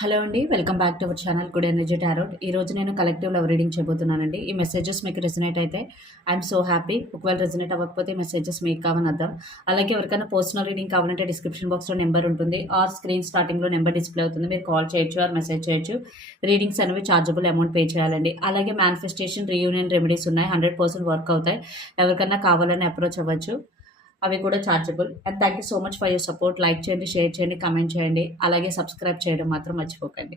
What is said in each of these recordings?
Hello అండి. Welcome back to our channel good energy tarot. ఈరోజు నేను కలెక్టివ్ లవ్ రీడింగ్ చేయబోతున్నానండి. ఈ మెసేజెస్ మీకు రెజొనేట్ అయితే ఐఎమ్ సో హ్యాపీ. ఒకవేళ రెజొనేట్ అవ్వకపోతే ఈ మెసేజెస్ మీకు కావని అర్థం. అలాగే ఎవరికైనా పర్సనల్ రీడింగ్ కావాలంటే డిస్క్రిప్షన్ బాక్స్‌లో నెంబర్ ఉంటుంది. ఆర్ స్క్రీన్ స్టార్టింగ్‌లో నెంబర్ డిస్‌ప్లే అవుతుంది. మీరు కాల్ చేయొచ్చు ఆర్ మెసేజ్ చేయొచ్చు. రీడింగ్స్ అనేవి చార్జబుల్ అమౌంట్ పే చేయాలండి. అలాగే మేనిఫెస్టేషన్, రీయూనియన్ రెమెడీస్ ఉన్నాయి. 100% వర్క్ అవుతాయి. ఎవరికైనా కావాలని అప్రోచ్ అవ్వచ్చు. అవి కూడా chargeable. And thank you so much for your support. Like చేయండి, షేర్ చేయండి, కామెంట్ చేయండి. అలాగే సబ్స్క్రైబ్ చేయడం మాత్రం మర్చిపోకండి.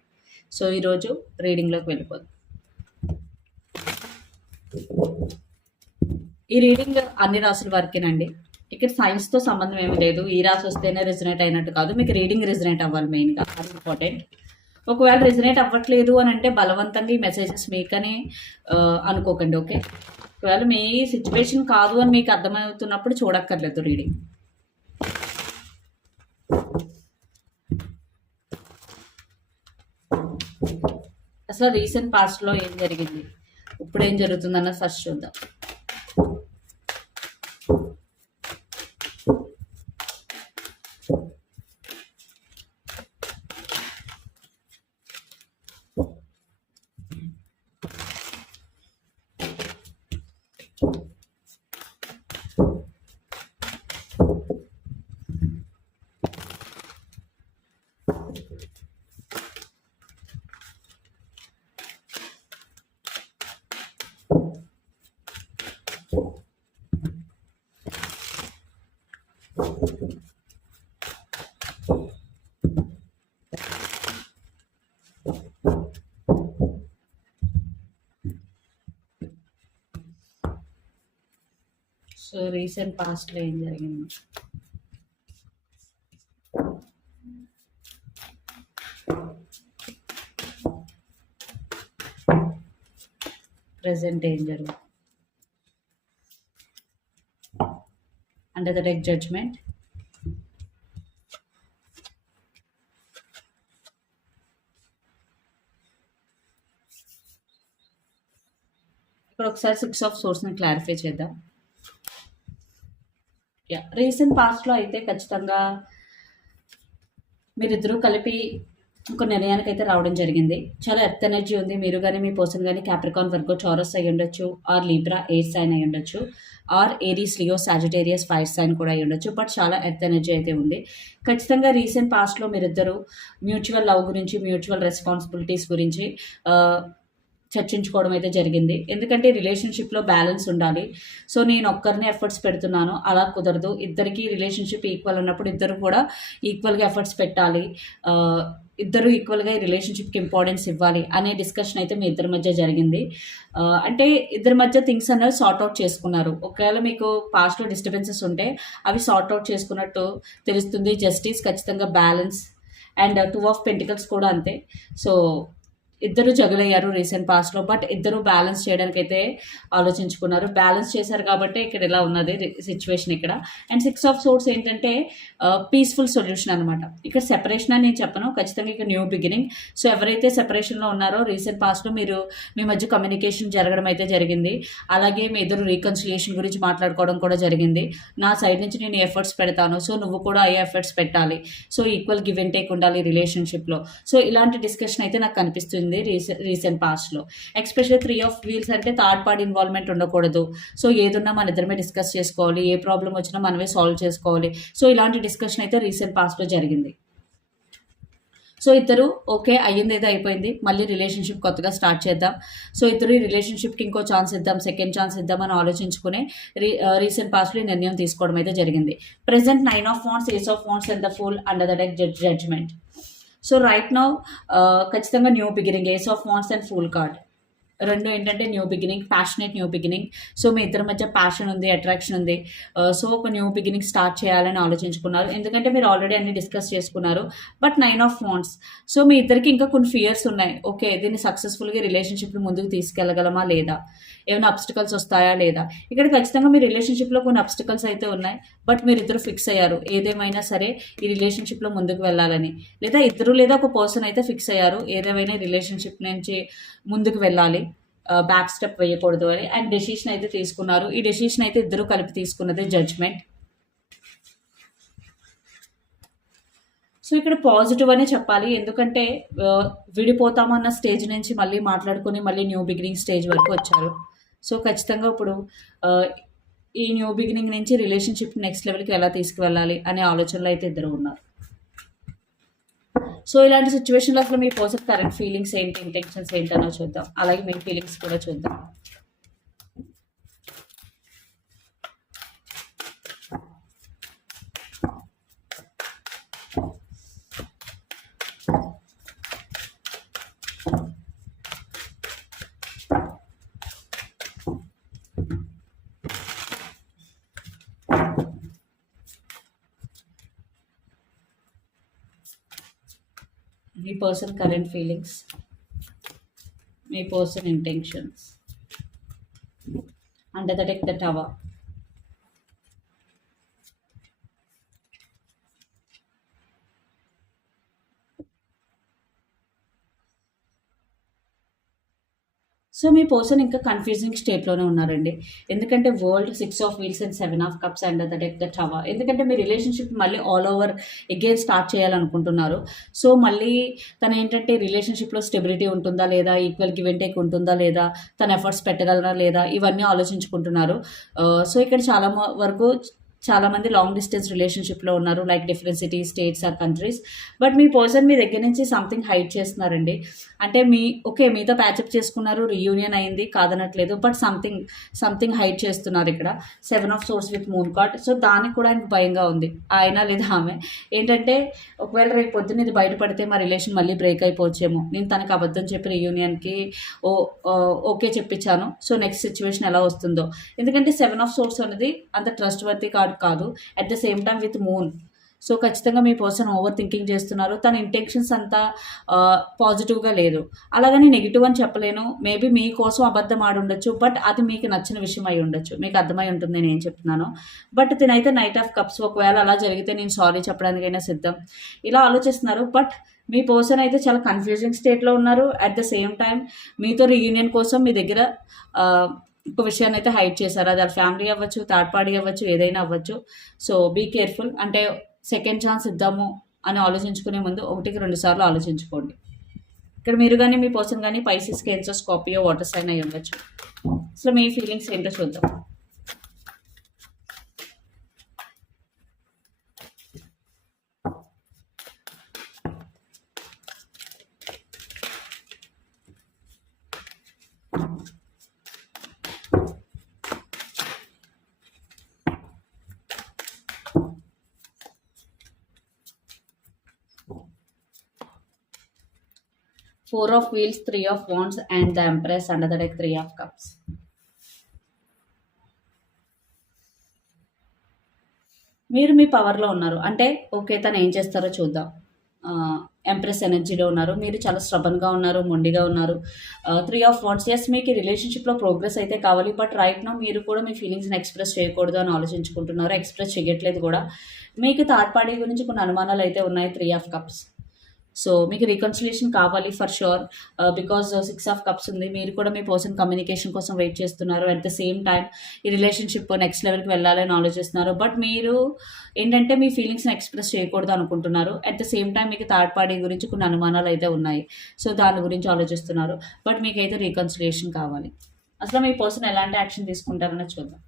సో ఈరోజు రీడింగ్లోకి వెళ్ళిపోదాం. ఈ రీడింగ్ అన్ని రాసుల వరకేనండి. ఇక్కడ సైన్స్తో సంబంధం ఏమీ లేదు. ఈ రాసి వస్తేనే రెజొనేట్ అయినట్టు కాదు. మీకు రీడింగ్ రెజొనేట్ అవ్వాలి మెయిన్గా, అది ఇంపార్టెంట్. ఒకవేళ రెజొనేట్ అవ్వట్లేదు అని అంటే బలవంతంగా ఈ మెసేజెస్ మీకని అనుకోకండి. ఓకే, ఒకవేళ మీ సిచ్యువేషన్ కాదు అని మీకు అర్థమవుతున్నప్పుడు చూడక్కర్లేదు రీడింగ్. అసలు రీసెంట్ పాస్ట్లో ఏం జరిగింది, ఇప్పుడు ఏం జరుగుతుందన్నది ఫస్ట్ చూద్దాం. సో రీసెంట్ పాస్ట్లో ఏం జరిగింది, ప్రెసెంట్ ఏం జరుగుతుంది. అండర్ ద డెక్ జడ్జ్మెంట్, ఇక్కడ ఒకసారి 6 ఆఫ్ సోర్స్ని క్లారిఫై చేద్దాం. రీసెంట్ పాస్ట్లో అయితే ఖచ్చితంగా మీరిద్దరూ కలిపి ఒక నిర్ణయానికి అయితే రావడం జరిగింది. చాలా ఎర్త్ ఎనర్జీ ఉంది. మీరు కానీ మీ పర్సన్ కానీ క్యాప్రికాన్, వర్గో, టోరస్ అయి ఉండొచ్చు, ఆర్ లీబ్రా ఎయిర్ సైన్ అయి ఉండొచ్చు, or Aries, Leo, Sagittarius fire sign కూడా అయి ఉండొచ్చు. బట్ చాలా ఎర్త్ ఎనర్జీ అయితే ఉంది. ఖచ్చితంగా రీసెంట్ పాస్ట్లో మీరిద్దరూ మ్యూచువల్ లవ్ గురించి, మ్యూచువల్ రెస్పాన్సిబిలిటీస్ గురించి చర్చించుకోవడం అయితే జరిగింది. ఎందుకంటే రిలేషన్షిప్లో బ్యాలెన్స్ ఉండాలి. సో నేను ఒక్కరిని ఎఫర్ట్స్ పెడుతున్నాను, అలా కుదరదు. ఇద్దరికి రిలేషన్షిప్ ఈక్వల్ ఉన్నప్పుడు ఇద్దరు కూడా ఈక్వల్గా ఎఫర్ట్స్ పెట్టాలి. ఇద్దరు ఈక్వల్గా ఈ రిలేషన్షిప్కి ఇంపార్టెన్స్ ఇవ్వాలి అనే డిస్కషన్ అయితే మీ ఇద్దరి మధ్య జరిగింది. అంటే ఇద్దరి మధ్య థింగ్స్ అనేవి సార్ట్ అవుట్ చేసుకున్నారు. ఒకవేళ మీకు పాస్ట్లో డిస్టర్బెన్సెస్ ఉంటే అవి సార్ట్ అవుట్ చేసుకున్నట్టు తెలుస్తుంది. జస్టిస్, ఖచ్చితంగా బ్యాలెన్స్, అండ్ 2 ఆఫ్ పెంటికల్స్ కూడా అంతే. సో ఇద్దరు జగుల్ అయ్యారు రీసెంట్ పాస్ట్లో. బట్ ఇద్దరు బ్యాలెన్స్ చేయడానికి అయితే ఆలోచించుకున్నారు. బ్యాలెన్స్ చేశారు కాబట్టి ఇక్కడ ఇలా ఉన్నది సిచ్యువేషన్ ఇక్కడ. అండ్ 6 ఆఫ్ సోర్స్ ఏంటంటే పీస్ఫుల్ సొల్యూషన్ అనమాట. ఇక్కడ సెపరేషన్ అని నేను చెప్పను, ఖచ్చితంగా ఇక్కడ న్యూ బిగినింగ్. సో ఎవరైతే సెపరేషన్లో ఉన్నారో రీసెంట్ పాస్ట్లో మీరు మీ మధ్య కమ్యూనికేషన్ జరగడం అయితే జరిగింది. అలాగే మీ ఇద్దరు రీకన్సిలియేషన్ గురించి మాట్లాడుకోవడం కూడా జరిగింది. నా సైడ్ నుంచి నేను ఎఫర్ట్స్ పెడతాను, సో నువ్వు కూడా అయ్యే ఎఫర్ట్స్ పెట్టాలి. So equal give and take ఉండాలి రిలేషన్షిప్లో. సో ఇలాంటి డిస్కషన్ అయితే నాకు కనిపిస్తుంది రీసెంట్ పాస్ట్లో. ఎస్పెషల్లీ 3 ఆఫ్ వీల్స్ అంటే థర్డ్ పార్టీ ఇన్వాల్వ్మెంట్ ఉండకూడదు. సో ఏదున్నా మన ఇద్దరమే డిస్కస్ చేసుకోవాలి, ఏ ప్రాబ్లం వచ్చినా మనమే సాల్వ్ చేసుకోవాలి. సో ఇలాంటి డిస్కషన్ అయితే రీసెంట్ పాస్ట్లో జరిగింది. సో ఇద్దరు ఓకే అయ్యింది, ఏదో అయిపోయింది, మళ్ళీ రిలేషన్షిప్ కొత్తగా స్టార్ట్ చేద్దాం. సో ఇద్దరు ఈ రిలేషన్షిప్కి ఇంకో ఛాన్స్ ఇద్దాం, సెకండ్ ఛాన్స్ ఇద్దాం అని ఆలోచించుకునే రీసెంట్ పాస్ట్లో ఈ నిర్ణయం తీసుకోవడం అయితే జరిగింది. Present 9 of wands, ace of wands and the fool under the deck judgement. So right now ఖచ్చితంగా new beginning, ace of wands and fool card రెండు ఏంటంటే new beginning, passionate new beginning. So మీ ఇద్దరి మధ్య ప్యాషన్ ఉంది, attraction ఉంది. So ఒక new beginning start చేయాలని ఆలోచించుకున్నారు. ఎందుకంటే మీరు ఆల్రెడీ అన్ని డిస్కస్ చేసుకున్నారు. బట్ 9 ఆఫ్ వాండ్స్, సో మీ ఇద్దరికి ఇంకా కొన్ని ఫియర్స్ ఉన్నాయి. ఓకే, దీన్ని సక్సెస్ఫుల్గా రిలేషన్షిప్ని ముందుకు తీసుకెళ్ళగలమా లేదా, ఏమైనా అబ్స్టికల్స్ వస్తాయా లేదా. ఇక్కడ ఖచ్చితంగా మీ రిలేషన్షిప్లో కొన్ని అబ్స్టికల్స్ అయితే ఉన్నాయి. బట్ మీరు ఇద్దరు ఫిక్స్ అయ్యారు ఏదేమైనా సరే ఈ రిలేషన్షిప్లో ముందుకు వెళ్ళాలని. లేదా ఇద్దరు లేదా ఒక పర్సన్ అయితే ఫిక్స్ అయ్యారు ఏదేమైనా రిలేషన్షిప్ నుంచి ముందుకు వెళ్ళాలి, బ్యాక్ స్టెప్ వేయకూడదు అని. అండ్ డెసిషన్ అయితే తీసుకున్నారు. ఈ డెసిషన్ అయితే ఇద్దరు కలిపి తీసుకున్నది జడ్జ్మెంట్. సో ఇక్కడ పాజిటివ్ అనే చెప్పాలి. ఎందుకంటే విడిపోతామన్న స్టేజ్ నుంచి మళ్ళీ మాట్లాడుకొని మళ్ళీ న్యూ బిగినింగ్ స్టేజ్ వరకు వచ్చారు. సో ఖచ్చితంగా ఇప్పుడు ఈ న్యూ బిగినింగ్ నుంచి రిలేషన్షిప్ నెక్స్ట్ లెవెల్కి ఎలా తీసుకువెళ్ళాలి అనే ఆలోచనలో అయితే ఇద్దరు ఉన్నారు. సో ఇలాంటి సిచ్యువేషన్లో అసలు మీ పర్సన్ కరెంట్ ఫీలింగ్స్ ఏంటి, ఇంటెన్షన్స్ ఏంటనో చూద్దాం. అలాగే మీ ఫీలింగ్స్ కూడా చూద్దాం. మీ పర్సన్ కరెంట్ ఫీలింగ్స్, మీ person intentions, under the deck the tower. So మీ పర్సన్ ఇంకా కన్ఫ్యూజింగ్ స్టేట్లోనే ఉన్నారండి. ఎందుకంటే world 6 of wheels and 7 of cups and the deck the tower. ఎందుకంటే మీ రిలేషన్షిప్ మళ్ళీ ఆల్ ఓవర్ అగైన్ స్టార్ట్ చేయాలనుకుంటున్నారు. సో మళ్ళీ తను ఏంటంటే రిలేషన్షిప్లో స్టెబిలిటీ ఉంటుందా లేదా, ఈక్వల్ గివ్ అండ్ టేక్ ఉంటుందా లేదా, తన ఎఫర్ట్స్ పెట్టగలరా లేదా, ఇవన్నీ ఆలోచించుకుంటున్నారు. సో ఇక్కడ చాలా వరకు చాలామంది లాంగ్ డిస్టెన్స్ రిలేషన్షిప్లో ఉన్నారు, like different cities, states or countries. But మీ పర్సన్ మీ దగ్గర నుంచి సంథింగ్ హైడ్ చేస్తున్నారండి. అంటే మీతో ప్యాచప్ చేసుకున్నారు, రీయూనియన్ అయింది, కాదనట్లేదు. బట్ సంథింగ్ హైడ్ చేస్తున్నారు ఇక్కడ. 7 of swords with moon card. So దానికి కూడా ఆయనకు భయంగా ఉంది, ఆయన లేదా ఆమె. ఏంటంటే ఒకవేళ రేపు పొద్దున్న ఇది బయటపడితే మా రిలేషన్ మళ్ళీ బ్రేక్ అయిపోవచ్చేమో, నేను తనకు అబద్ధం చెప్పి రీయూనియన్కి ఓకే చెప్పించాను, సో నెక్స్ట్ సిచ్యువేషన్ ఎలా వస్తుందో. ఎందుకంటే 7 ఆఫ్ సోర్స్ అనేది అంత ట్రస్ట్ వర్తీ కార్డ్ కాదు. At the same time with moon. So ఖచ్చితంగా మీ పర్సన్ ఓవర్ థింకింగ్ చేస్తున్నారు. తన ఇంటెన్షన్స్ అంతా పాజిటివ్గా లేదు. అలాగని నెగిటివ్ అని చెప్పలేను. మేబీ మీకోసం అబద్ధం ఆడి ఉండొచ్చు, బట్ అది మీకు నచ్చిన విషయం అయి ఉండొచ్చు. మీకు అర్థమై ఉంటుంది నేను ఏం చెప్తున్నాను. బట్ తినైతే నైట్ ఆఫ్ కప్స్. ఒకవేళ అలా జరిగితే నేను సారీ చెప్పడానికైనా సిద్ధం, ఇలా ఆలోచిస్తున్నారు. బట్ మీ పర్సన్ అయితే చాలా కన్ఫ్యూజింగ్ స్టేట్లో ఉన్నారు. అట్ ద సేమ్ టైం మీతో రీయూనియన్ కోసం మీ దగ్గర ఒక విషయాన్ని అయితే హైడ్ చేశారు. అది వాళ్ళ ఫ్యామిలీ అవ్వచ్చు, థర్డ్ పార్టీ అవ్వచ్చు, ఏదైనా అవ్వచ్చు. So be careful. అంటే సెకండ్ ఛాన్స్ ఇద్దాము అని ఆలోచించుకునే ముందు 1-2 సార్లు ఆలోచించుకోండి. ఇక్కడ మీరు కానీ మీ పర్సన్ కానీ Pisces, Cancer, Scorpio, water sign అయి ఉండొచ్చు. అసలు మీ ఫీలింగ్స్ ఏంటో చూద్దాం. Four of Wheels, 3 of Wands and the Empress, under the deck 3 of Cups. మీరు మీ పవర్లో ఉన్నారు. అంటే ఓకే, తను ఏం చేస్తారో చూద్దాం. ఎంప్రెస్ ఎనర్జీలో ఉన్నారు. మీరు చాలా స్ట్రబన్గా ఉన్నారు, మొండిగా ఉన్నారు. 3 ఆఫ్ వాండ్స్. ఎస్, మీకు రిలేషన్షిప్లో ప్రోగ్రెస్ అయితే కావాలి. బట్ రైట్ నో మీరు కూడా మీ ఫీలింగ్స్ని ఎక్స్ప్రెస్ చేయకూడదు అని ఆలోచించుకుంటున్నారు. ఎక్స్ప్రెస్ చేయట్లేదు కూడా. మీకు థర్డ్ పార్టీ గురించి కొన్ని అనుమానాలు అయితే ఉన్నాయి. 3 ఆఫ్ కప్స్. సో మీకు రికన్సిలేషన్ కావాలి for sure. Because 6 of cups ఉంది. మీరు కూడా మీ పర్సన్ కమ్యూనికేషన్ కోసం వెయిట్ చేస్తున్నారు. అట్ ద సేమ్ టైం ఈ రిలేషన్షిప్ నెక్స్ట్ లెవెల్కి వెళ్ళాలని ఆలోచిస్తున్నారు. బట్ మీరు ఏంటంటే మీ ఫీలింగ్స్ని ఎక్స్ప్రెస్ చేయకూడదు అనుకుంటున్నారు. అట్ ద సేమ్ టైం మీకు థర్డ్ పార్టీ గురించి కొన్ని అనుమానాలు అయితే ఉన్నాయి. సో దాని గురించి ఆలోచిస్తున్నారు. బట్ మీకైతే రికన్సిలేషన్ కావాలి. అసలు మీ పర్సన్ ఎలాంటి యాక్షన్ తీసుకుంటారని చూద్దాం.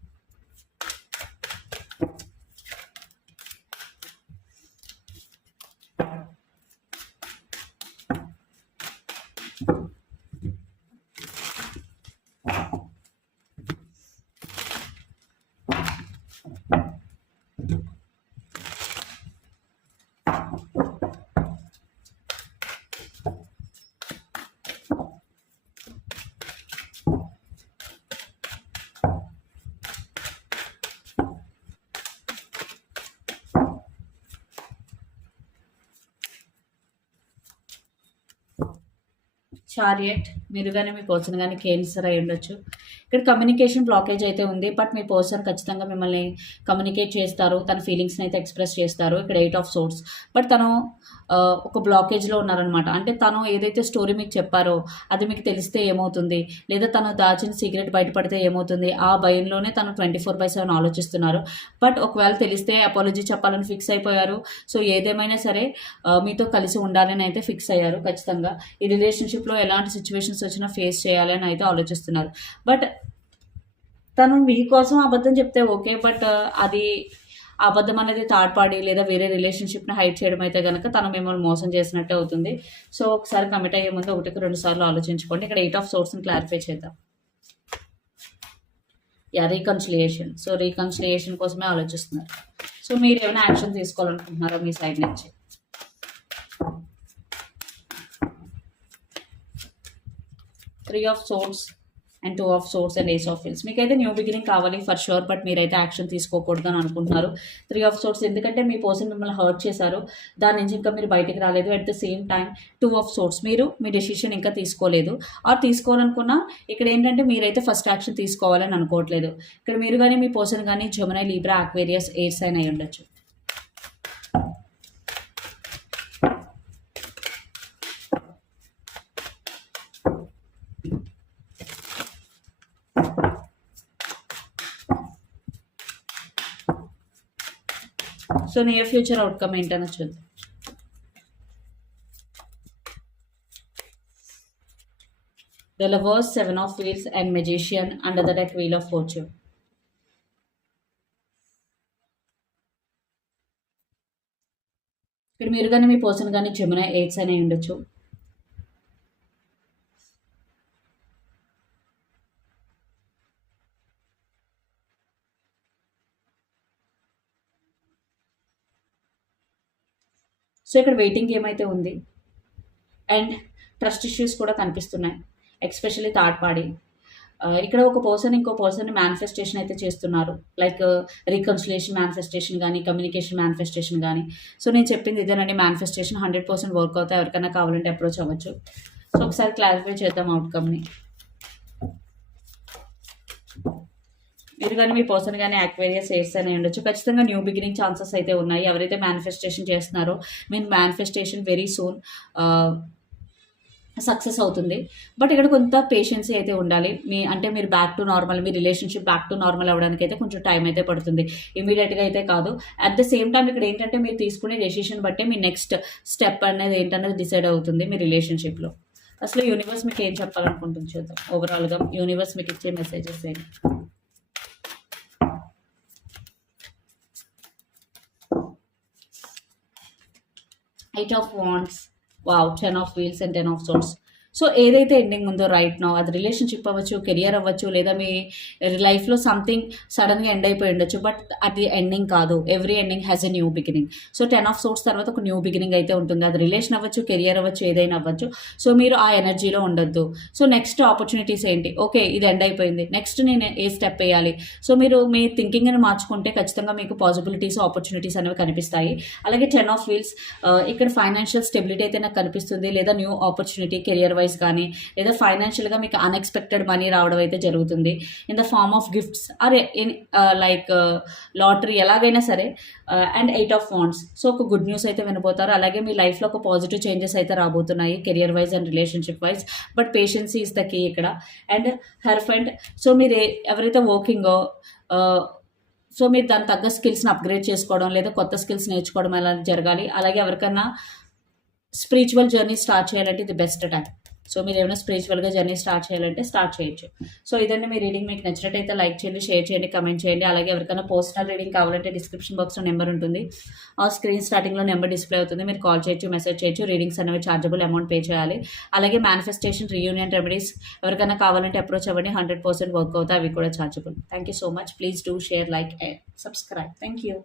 చారియట్. మీరు కానీ మీ పర్సన్ కానీ కేన్సర్ అయి ఉండొచ్చు. ఇక్కడ కమ్యూనికేషన్ బ్లాకేజ్ అయితే ఉంది. బట్ మీ పర్సన్ ఖచ్చితంగా మిమ్మల్ని కమ్యూనికేట్ చేస్తారు. తన ఫీలింగ్స్ని అయితే ఎక్స్ప్రెస్ చేస్తారు. ఇక్కడ 8 ఆఫ్ సోర్స్. బట్ తను ఒక బ్లాకేజ్లో ఉన్నారనమాట. అంటే తను ఏదైతే స్టోరీ మీకు చెప్పారో అది మీకు తెలిస్తే ఏమవుతుంది, లేదా తను దాచిన సీక్రెట్ బయటపడితే ఏమవుతుంది, ఆ భయంలోనే తను 24/7 ఆలోచిస్తున్నారు. బట్ ఒకవేళ తెలిస్తే అపాలజీ చెప్పాలని ఫిక్స్ అయిపోయారు. సో ఏదేమైనా సరే మీతో కలిసి ఉండాలని అయితే ఫిక్స్ అయ్యారు. ఖచ్చితంగా ఈ రిలేషన్షిప్లో ఎలాంటి సిచ్యువేషన్స్ వచ్చినా ఫేస్ చేయాలని అయితే ఆలోచిస్తున్నారు. బట్ తను మీకోసం అబద్ధం చెప్తే ఓకే. బట్ అది అబద్ధం అనేది థర్డ్ పార్టీ లేదా వేరే రిలేషన్షిప్ని హైడ్ చేయడం అయితే కనుక తను మిమ్మల్ని మోసం చేసినట్టే అవుతుంది. సో ఒకసారి కమిట్ అయ్యే ముందు 1-2 సార్లు ఆలోచించుకోండి. ఇక్కడ 8 ఆఫ్ సోర్స్ని క్లారిఫై చేద్దాం. రీకన్సిలియేషన్. సో రీకన్సిలియేషన్ కోసమే ఆలోచిస్తున్నారు. సో మీరు ఏమైనా యాక్షన్ తీసుకోవాలనుకుంటున్నారా మీ సైడ్ నుంచి? 3 of swords and 2 of swords and ace of feels. మీకైతే న్యూ బిగినింగ్ కావాలి ఫర్ షూర్. బట్ మీరైతే యాక్షన్ తీసుకోకూడదు అని అనుకుంటున్నారు. 3 ఆఫ్ సోర్స్ ఎందుకంటే మీ పర్సన్ మిమ్మల్ని హర్ట్ చేశారు. దాని నుంచి ఇంకా మీరు బయటికి రాలేదు. At the same time 2 of source. మీరు మీ డెసిషన్ ఇంకా తీసుకోలేదు. ఆర్ తీసుకోవాలనుకున్నా ఇక్కడ ఏంటంటే మీరైతే ఫస్ట్ యాక్షన్ తీసుకోవాలని అనుకోవట్లేదు. ఇక్కడ మీరు కానీ మీ పర్సన్ కానీ Gemini, Libra, Aquarius, air sign అయి ఉండొచ్చు. సో నియర్ ఫ్యూచర్ అవుట్కమ్ ఏంటని చూద్దాం. The Lovers, 7 of Wheels and Magician. Under the deck, Wheel of Fortune. ఇక్కడ మీరు కానీ మీ పర్సన్ కానీ జెమినీ, ఎయిట్స్ అనే ఉండొచ్చు. సో ఇక్కడ వెయిటింగ్ గేమ్ అయితే ఉంది. అండ్ ట్రస్ట్ ఇష్యూస్ కూడా కనిపిస్తున్నాయి, ఎక్స్పెషల్లీ థర్డ్ పార్టీ. ఇక్కడ ఒక పర్సన్ ఇంకో పర్సన్ని మేనిఫెస్టేషన్ అయితే చేస్తున్నారు. లైక్ రీకన్సిలేషన్ మేనిఫెస్టేషన్ కానీ, కమ్యూనికేషన్ మేనిఫెస్టేషన్ కానీ. సో నేను చెప్పింది ఇదేనండి. మేనిఫెస్టేషన్ 100% వర్క్ అవుతాయి. ఎవరికైనా కావాలంటే అప్రోచ్ అవ్వచ్చు. సో ఒకసారి క్లారిఫై చేద్దాం అవుట్కమ్ని. మీరు కానీ మీ పర్సన్ కానీ అక్వేరియస్, ఎయిర్స్ అని ఉండొచ్చు. ఖచ్చితంగా న్యూ బిగినింగ్ ఛాన్సెస్ అయితే ఉన్నాయి. ఎవరైతే మేనిఫెస్టేషన్ చేస్తున్నారో mean manifestation very soon success అవుతుంది. బట్ ఇక్కడ కొంత పేషెన్సీ అయితే ఉండాలి. అంటే మీరు back to normal, me relationship back to normal అవ్వడానికి అయితే కొంచెం టైం అయితే పడుతుంది. ఇమీడియట్గా అయితే కాదు. అట్ ద సేమ్ టైం ఇక్కడ ఏంటంటే మీరు తీసుకునే డెసిషన్ బట్టే మీ నెక్స్ట్ స్టెప్ అనేది ఏంటనేది డిసైడ్ అవుతుంది మీ రిలేషన్షిప్లో. అసలు యూనివర్స్ మీకు ఏం చెప్పాలనుకుంటుంది చూద్దాం. ఓవరాల్గా యూనివర్స్ మీకు ఇచ్చే మెసేజెస్ ఏంటి? Eight of Wands. Wow, 10 of Wheels and 10 of Swords. So ఏదైతే ఎండింగ్ ఉందో రైట్ నో, అది రిలేషన్షిప్ అవ్వచ్చు, కెరియర్ అవ్వచ్చు, లేదా మీ లైఫ్లో సంథింగ్ సడన్గా ఎండ్ అయిపోయి ఉండొచ్చు. బట్ అది ఎండింగ్ కాదు. Every ending has a new beginning. So 10 of swords తర్వాత ఒక న్యూ బిగినింగ్ అయితే ఉంటుంది. అది రిలేషన్ అవ్వచ్చు, కెరియర్ అవ్వచ్చు, ఏదైనా అవ్వచ్చు. సో మీరు ఆ ఎనర్జీలో ఉండొద్దు. సో నెక్స్ట్ ఆపర్చునిటీస్ ఏంటి? ఓకే, ఇది ఎండ్ అయిపోయింది, నెక్స్ట్ నేను ఏ స్టెప్ వేయాలి? సో మీరు మీ థింకింగ్ని మార్చుకుంటే ఖచ్చితంగా మీకు పాసిబిలిటీస్, ఆపర్చునిటీస్ అనేవి కనిపిస్తాయి. అలాగే 10 ఆఫ్ వీల్స్, ఇక్కడ ఫైనాన్షియల్ స్టెబిలిటీ అయితే నాకు కనిపిస్తుంది, లేదా న్యూ ఆపర్చునిటీ కెరియర్ వైజ్ కానీ, లేదా ఫైనాన్షియల్గా మీకు అన్ఎక్స్పెక్టెడ్ మనీ రావడం అయితే జరుగుతుంది in the form of gifts or in like lottery, ఎలాగైనా సరే. And 8 of wands. సో ఒక గుడ్ న్యూస్ అయితే వినబోతారు. అలాగే మీ లైఫ్లో ఒక పాజిటివ్ చేంజెస్ అయితే రాబోతున్నాయి career wise and relationship wise. But patience is the key ఇక్కడ. అండ్ హెర్ఫెంట్. సో మీరు ఎవరైతే వర్కింగో సో మీరు దాని తగ్గ స్కిల్స్ని అప్గ్రేడ్ చేసుకోవడం, లేదా కొత్త స్కిల్స్ నేర్చుకోవడం అలా జరగాలి. అలాగే ఎవరికైనా స్పిరిచువల్ జర్నీ స్టార్ట్ చేయాలంటే ఇది బెస్ట్ టైం. సో మీరు ఏమైనా స్పిరిచువల్గా జర్నీ స్టార్ట్ చేయాలంటే స్టార్ట్ చేయొచ్చు. సో ఇదండి మీ రీడింగ్. మీకు నచ్చినట్టయితే లైక్ చేయండి, షేర్ చేయండి, కమెంట్ చేయండి. అలాగే ఎవరికైనా పర్సనల్ రీడింగ్ కావాలంటే డిస్క్రిప్షన్ బాక్స్లో నెంబర్ ఉంటుంది. ఆ స్క్రీన్ స్టార్టింగ్లో నెంబర్ డిస్ప్లే అవుతుంది. మీరు కాల్ చేయొచ్చు, మెసేజ్ చేయొచ్చు. రీడింగ్స్ అనేవి చార్జబుల్ అమౌంట్ పే చేయాలి. అలాగే మేనిఫెస్టేషన్, రీయూనియన్ రెమెడీస్ ఎవరికైనా కావాలంటే అప్రోచ్ అవ్వండి. 100% వర్క్ అవుతాయి. అవి కూడా chargeable. Thank you so much. Please do share, like and subscribe. Thank you.